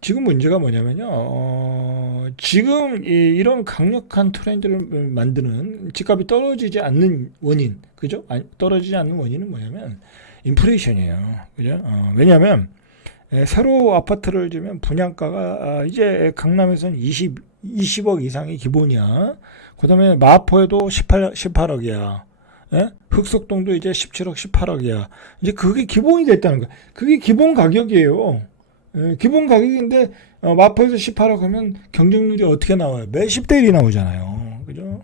지금 문제가 뭐냐면요. 지금 이런 강력한 트렌드를 만드는 집값이 떨어지지 않는 원인, 그죠? 떨어지지 않는 원인은 뭐냐면 인플레이션이에요. 그죠? 왜냐하면 새로 아파트를 지으면 분양가가 이제 강남에서는 20억 이상이 기본이야. 그다음에 마포에도 18억이야. 예? 흑석동도 이제 17억, 18억이야. 이제 그게 기본이 됐다는 거야. 그게 기본 가격이에요. 기본 가격인데 마포에서 18억 하면 경쟁률이 어떻게 나와요? 몇십 대 1이 나오잖아요. 그죠?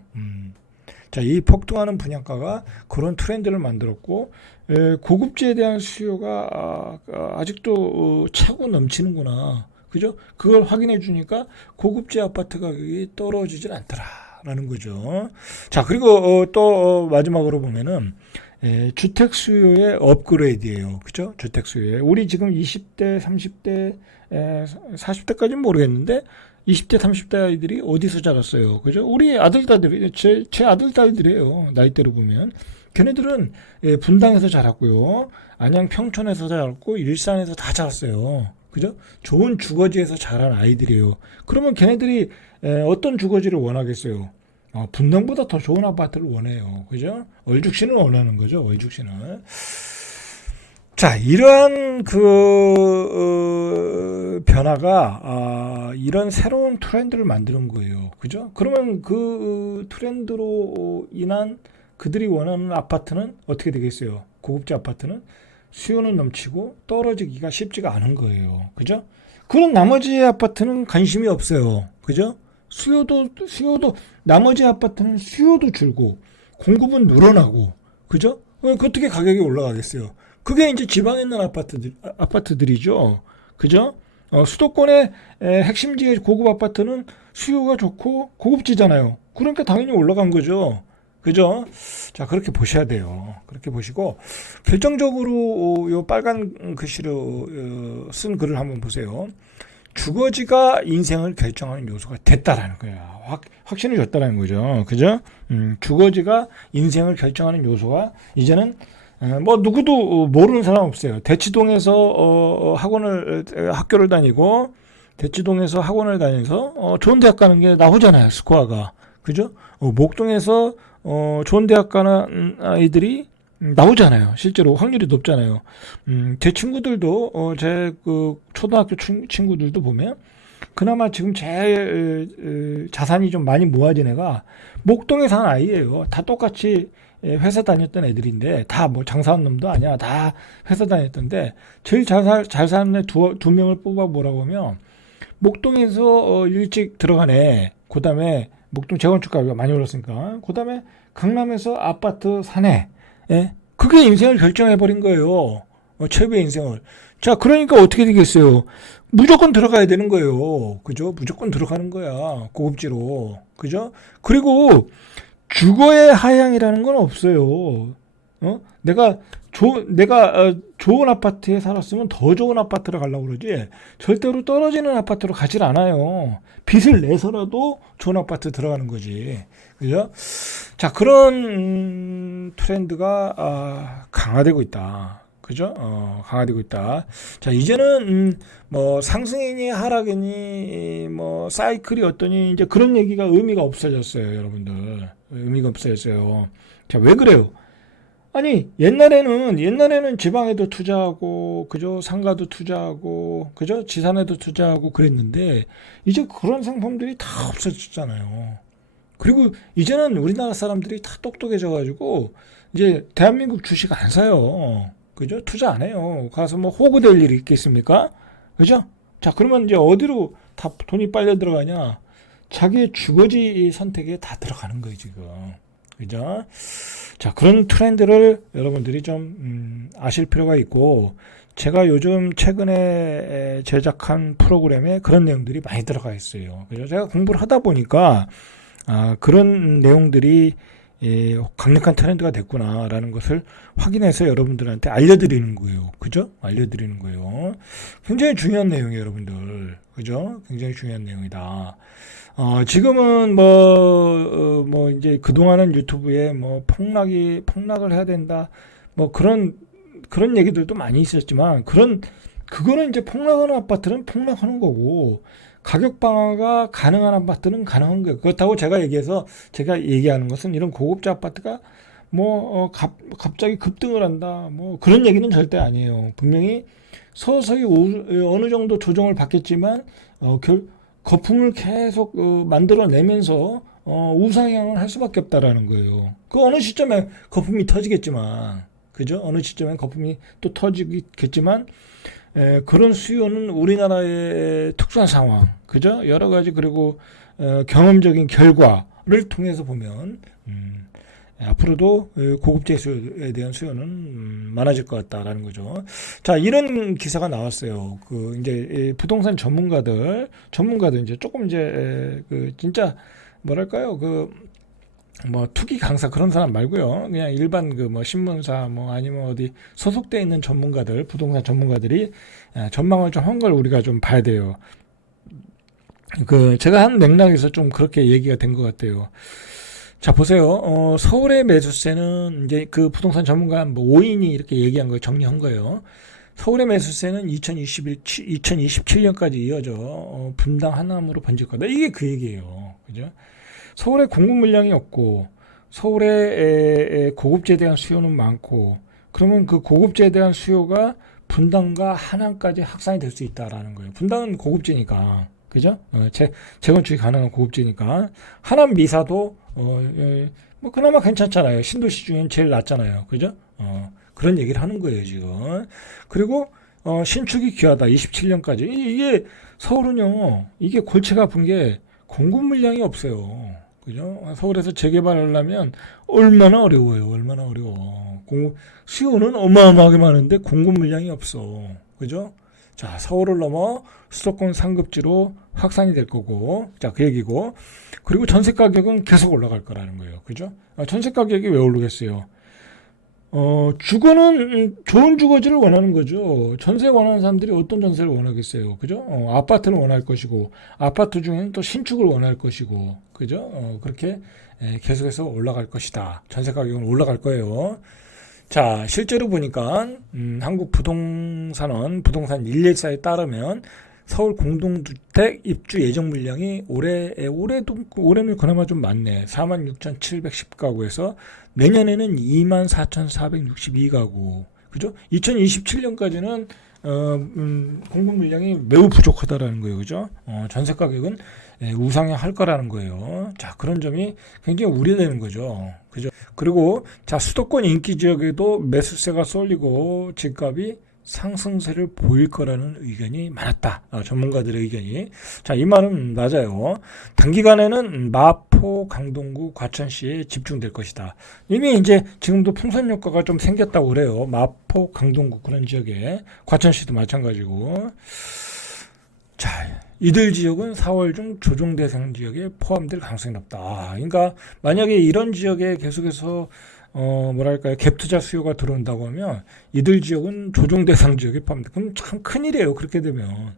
자, 이 폭등하는 분양가가 그런 트렌드를 만들었고 고급지에 대한 수요가 아직도 차고 넘치는구나. 그죠? 그걸 확인해 주니까 고급지 아파트 가격이 떨어지질 않더라라는 거죠. 자, 그리고 또 마지막으로 보면은 주택 수요의 업그레이드예요. 그죠? 주택 수요에. 우리 지금 20대, 30대, 40대까지는 모르겠는데 20대, 30대 아이들이 어디서 자랐어요? 그죠? 우리 아들, 딸들이, 제 아들, 딸들이에요. 나이대로 보면. 걔네들은 분당에서 자랐고요. 안양 평촌에서 자랐고, 일산에서 다 자랐어요. 그죠? 좋은 주거지에서 자란 아이들이에요. 그러면 걔네들이 어떤 주거지를 원하겠어요? 분당보다 더 좋은 아파트를 원해요. 그죠? 얼죽신을 원하는 거죠. 얼죽신을. 자, 이러한 변화가 이런 새로운 트렌드를 만드는 거예요. 그죠? 그러면 그 트렌드로 인한 그들이 원하는 아파트는 어떻게 되겠어요? 고급지 아파트는 수요는 넘치고 떨어지기가 쉽지가 않은 거예요. 그죠? 그런 나머지 아파트는 관심이 없어요. 그죠? 수요도 나머지 아파트는 수요도 줄고 공급은 늘어나고 그죠? 어떻게 가격이 올라가겠어요? 그게 이제 지방에 있는 아파트들이죠. 그죠? 수도권의 핵심지의 고급 아파트는 수요가 좋고 고급지잖아요. 그러니까 당연히 올라간 거죠. 그죠? 자, 그렇게 보셔야 돼요. 그렇게 보시고, 결정적으로 요 빨간 글씨로 쓴 글을 한번 보세요. 주거지가 인생을 결정하는 요소가 됐다라는 거야. 확신을 줬다라는 거죠. 그죠? 주거지가 인생을 결정하는 요소가 이제는 뭐 누구도 모르는 사람 없어요. 대치동에서 학교를 다니고 대치동에서 학원을 다니면서 좋은 대학 가는 게 나오잖아요. 스코어가. 그죠? 목동에서 좋은 대학 가는 아이들이 나오잖아요. 실제로 확률이 높잖아요. 제 친구들도 제 그 초등학교 친구들도 보면 그나마 지금 제일 자산이 좀 많이 모아진 애가 목동에 사는 아이예요. 다 똑같이 회사 다녔던 애들인데 다 뭐 장사한 놈도 아니야. 다 회사 다녔던데 제일 잘 사는 애 두 명을 뽑아 보라고 하면 목동에서 일찍 들어간 애, 그다음에 목동 재건축 가격이 많이 올랐으니까 그다음에 강남에서 아파트 사내, 예? 그게 인생을 결정해 버린 거예요. 최고의 인생을. 자, 그러니까 어떻게 되겠어요? 무조건 들어가야 되는 거예요. 그죠? 무조건 들어가는 거야. 고급지로. 그죠? 그리고 주거의 하향이라는 건 없어요. 내가 좋은 아파트에 살았으면 더 좋은 아파트로 가려고 그러지 절대로 떨어지는 아파트로 가질 않아요. 빚을 내서라도 좋은 아파트 들어가는 거지. 그죠? 자, 그런 트렌드가 강화되고 있다. 그죠? 강화되고 있다. 자, 이제는 뭐 상승이니 하락이니 뭐 사이클이 어떠니 이제 그런 얘기가 의미가 없어졌어요, 여러분들. 의미가 없어졌어요. 자, 왜 그래요? 아니, 옛날에는 지방에도 투자하고, 그죠? 상가도 투자하고, 그죠? 지산에도 투자하고 그랬는데, 이제 그런 상품들이 다 없어졌잖아요. 그리고 이제는 우리나라 사람들이 다 똑똑해져가지고, 이제 대한민국 주식 안 사요. 그죠? 투자 안 해요. 가서 뭐 호구될 일이 있겠습니까? 그죠? 자, 그러면 이제 어디로 다 돈이 빨려 들어가냐? 자기의 주거지 선택에 다 들어가는 거예요, 지금. 그죠? 자, 그런 트렌드를 여러분들이 좀 아실 필요가 있고 제가 요즘 최근에 제작한 프로그램에 그런 내용들이 많이 들어가 있어요. 그래서 제가 공부를 하다 보니까 그런 내용들이 강력한 트렌드가 됐구나라는 것을 확인해서 여러분들한테 알려드리는 거예요. 그죠? 알려드리는 거예요. 굉장히 중요한 내용이에요, 여러분들. 그죠? 굉장히 중요한 내용이다. 지금은 뭐 이제 그동안은 유튜브에 뭐 폭락을 해야 된다. 뭐 그런 얘기들도 많이 있었지만 그거는 이제 폭락하는 아파트는 폭락하는 거고 가격 방어가 가능한 아파트는 가능한 거예요. 그렇다고 제가 얘기하는 것은 이런 고급자 아파트가 갑자기 급등을 한다 뭐 그런 얘기는 절대 아니에요. 분명히 서서히 어느 정도 조정을 받겠지만 거품을 계속 만들어내면서 우상향을 할 수밖에 없다라는 거예요. 그 어느 시점에 거품이 터지겠지만, 그죠? 어느 시점에 거품이 또 터지겠지만, 그런 수요는 우리나라의 특수한 상황, 그죠? 여러 가지 그리고 경험적인 결과를 통해서 보면 앞으로도 고급재 수요에 대한 수요는 많아질 것 같다라는 거죠. 자, 이런 기사가 나왔어요. 그 이제 부동산 전문가들 이제 조금 이제 그 진짜 뭐랄까요? 그 뭐 투기 강사 그런 사람 말고요. 그냥 일반 그 뭐 신문사 뭐 아니면 어디 소속돼 있는 부동산 전문가들이 전망을 좀 한 걸 우리가 좀 봐야 돼요. 그 제가 한 맥락에서 좀 그렇게 얘기가 된 것 같아요. 자, 보세요. 서울의 매수세는 이제 그 부동산 전문가 뭐 5인이 이렇게 얘기한 거 정리한 거예요. 서울의 매수세는 2027년까지 이어져 분당 하남으로 번질 거다. 이게 그 얘기예요. 그죠? 서울에 공급 물량이 없고 서울에 고급재에 대한 수요는 많고 그러면 그 고급재에 대한 수요가 분당과 하남까지 확산이 될 수 있다라는 거예요. 분당은 고급재니까. 그죠? 재건축이 가능한 고급재니까. 하남 미사도 뭐 그나마 괜찮잖아요. 신도시 중엔 제일 낫잖아요. 그죠? 그런 얘기를 하는 거예요, 지금. 그리고 신축이 귀하다. 27년까지. 이게 서울은요. 이게 골치가 아픈 게 공급 물량이 없어요. 그죠? 서울에서 재개발하려면 얼마나 어려워요. 얼마나 어려워. 수요는 어마어마하게 많은데 공급 물량이 없어. 그죠? 자, 서울을 넘어 수도권 상급지로 확산이 될 거고, 자, 그 얘기고. 그리고 전세 가격은 계속 올라갈 거라는 거예요. 그죠? 전세 가격이 왜 오르겠어요? 주거는 좋은 주거지를 원하는 거죠. 전세 원하는 사람들이 어떤 전세를 원하겠어요. 그죠? 아파트를 원할 것이고, 아파트 중에는 또 신축을 원할 것이고, 그죠? 그렇게 계속해서 올라갈 것이다. 전세 가격은 올라갈 거예요. 자, 실제로 보니까 한국부동산원 부동산 114에 따르면 서울 공동주택 입주 예정 물량이 올해는 그나마 좀 많네. 46,710가구에서 내년에는 24,462가구. 그죠? 2027년까지는 공급 물량이 매우 부족하다라는 거예요. 그죠? 전세 가격은 우상향할 거라는 거예요. 자, 그런 점이 굉장히 우려되는 거죠. 그죠? 그리고 자, 수도권 인기 지역에도 매수세가 쏠리고 집값이 상승세를 보일 거라는 의견이 많았다. 전문가들의 의견이. 자, 이 말은 맞아요. 단기간에는 마포, 강동구, 과천시에 집중될 것이다. 이미 이제 지금도 풍선 효과가 좀 생겼다고 그래요. 마포, 강동구 그런 지역에. 과천시도 마찬가지고. 자, 이들 지역은 4월 중 조정 대상 지역에 포함될 가능성이 높다. 그러니까 만약에 이런 지역에 계속해서 뭐랄까요, 갭 투자 수요가 들어온다고 하면 이들 지역은 조정 대상 지역에 포함돼. 그럼 참 큰일이에요. 그렇게 되면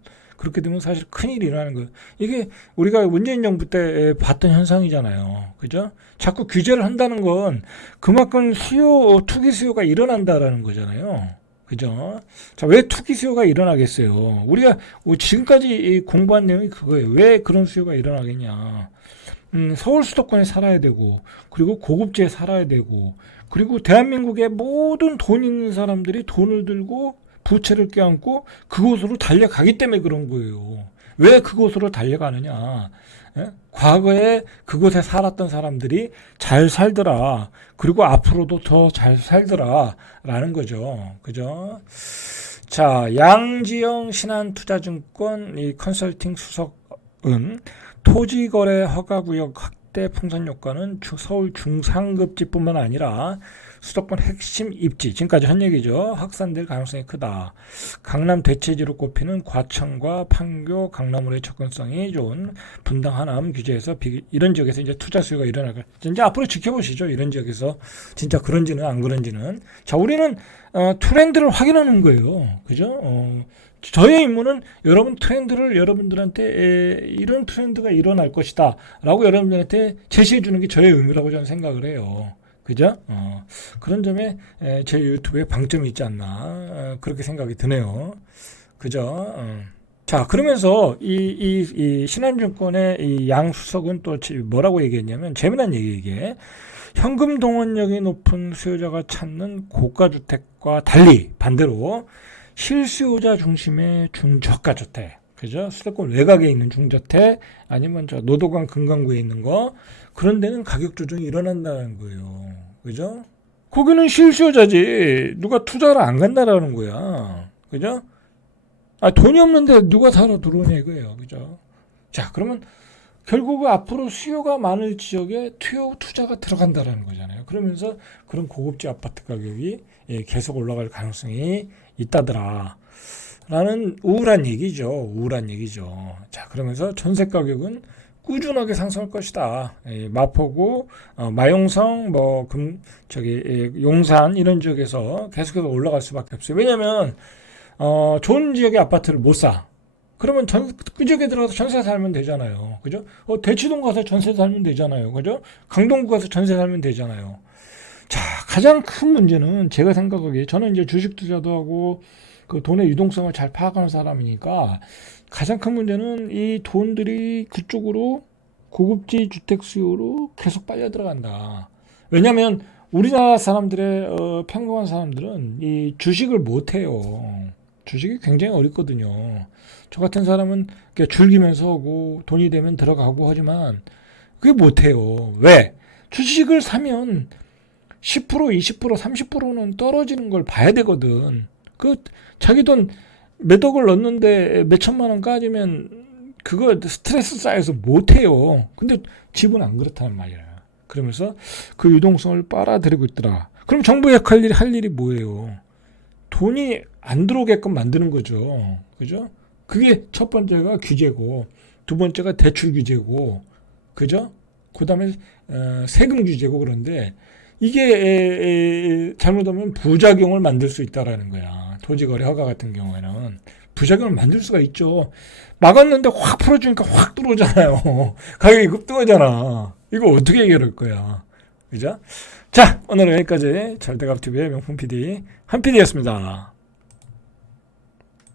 사실 큰일이 일어나는 거예요. 이게 우리가 문재인 정부 때 봤던 현상이잖아요. 그죠? 자꾸 규제를 한다는 건 그만큼 투기 수요가 일어난다라는 거잖아요. 그죠? 자, 왜 투기 수요가 일어나겠어요? 우리가 지금까지 공부한 내용이 그거예요. 왜 그런 수요가 일어나겠냐? 서울 수도권에 살아야 되고, 그리고 고급지에 살아야 되고, 그리고 대한민국의 모든 돈 있는 사람들이 돈을 들고 부채를 껴안고 그곳으로 달려가기 때문에 그런 거예요. 왜 그곳으로 달려가느냐? 과거에 그곳에 살았던 사람들이 잘 살더라. 그리고 앞으로도 더 잘 살더라. 라는 거죠. 그죠? 자, 양지영 신한투자증권 이 컨설팅 수석은 토지거래 허가구역 확대 풍선 효과는 서울 중상급지뿐만 아니라 수도권 핵심 입지, 지금까지 한 얘기죠. 확산될 가능성이 크다. 강남 대체지로 꼽히는 과천과 판교, 강남으로의 접근성이 좋은 분당 하남 규제에서 이런 지역에서 이제 투자 수요가 일어날 거예요. 이제 앞으로 지켜보시죠. 이런 지역에서 진짜 그런지는 안 그런지는. 자, 우리는 트렌드를 확인하는 거예요. 그죠? 저의 임무는 여러분들한테 이런 트렌드가 일어날 것이다 라고 여러분들한테 제시해 주는 게 저의 의무라고 저는 생각을 해요. 그죠? 그런 점에 제 유튜브에 방점이 있지 않나 그렇게 생각이 드네요. 그죠? 자, 그러면서 이 신한증권의 이 양수석은 또 뭐라고 얘기했냐면, 재미난 얘기 이게. 현금 동원력이 높은 수요자가 찾는 고가주택과 달리 반대로 실수요자 중심의 중저가주택, 그죠? 수도권 외곽에 있는 중저택 아니면 저 노도강 금강구에 있는 거, 그런 데는 가격 조정이 일어난다는 거예요. 그죠? 거기는 실수요자지 누가 투자를 안 간다라는 거야. 그죠? 아, 돈이 없는데 누가 사러 들어오냐 이거예요. 그죠? 자, 그러면 결국 앞으로 수요가 많을 지역에 투자가 들어간다라는 거잖아요. 그러면서 그런 고급지 아파트 가격이 계속 올라갈 가능성이 있다더라. 라는 우울한 얘기죠. 우울한 얘기죠. 자, 그러면서 전세 가격은 꾸준하게 상승할 것이다. 마포구, 마용성, 용산 이런 지역에서 계속해서 올라갈 수밖에 없어요. 왜냐면 좋은 지역의 아파트를 못 사. 그러면 그 지역에 들어가서 전세 살면 되잖아요. 그죠? 대치동 가서 전세 살면 되잖아요. 그죠? 강동구 가서 전세 살면 되잖아요. 자, 가장 큰 문제는 제가 생각하기에, 저는 이제 주식 투자도 하고 그 돈의 유동성을 잘 파악하는 사람이니까, 가장 큰 문제는 이 돈들이 그쪽으로 고급지 주택 수요로 계속 빨려 들어간다. 왜냐하면 우리나라 사람들의 평범한 사람들은 이 주식을 못 해요. 주식이 굉장히 어렵거든요. 저 같은 사람은 즐기면서 하고 돈이 되면 들어가고 하지만 그게 못 해요. 왜? 주식을 사면 10%, 20%, 30%는 떨어지는 걸 봐야 되거든. 자기 돈 몇 억을 넣었는데 몇 천만 원 까지면 그거 스트레스 쌓여서 못 해요. 근데 집은 안 그렇다는 말이야. 그러면서 그 유동성을 빨아들이고 있더라. 그럼 정부가 할 일이 뭐예요? 돈이 안 들어오게끔 만드는 거죠. 그죠? 그게 첫 번째가 규제고, 두 번째가 대출 규제고, 그죠? 그 다음에 세금 규제고. 그런데 이게 잘못하면 부작용을 만들 수 있다라는 거야. 토지거래 허가 같은 경우에는 부작용을 만들 수가 있죠. 막았는데 확 풀어주니까 확 들어오잖아요. 가격이 급등하잖아. 이거 어떻게 해결할 거야? 그죠? 자, 오늘은 여기까지 절대갑TV의 명품 PD 한 PD였습니다.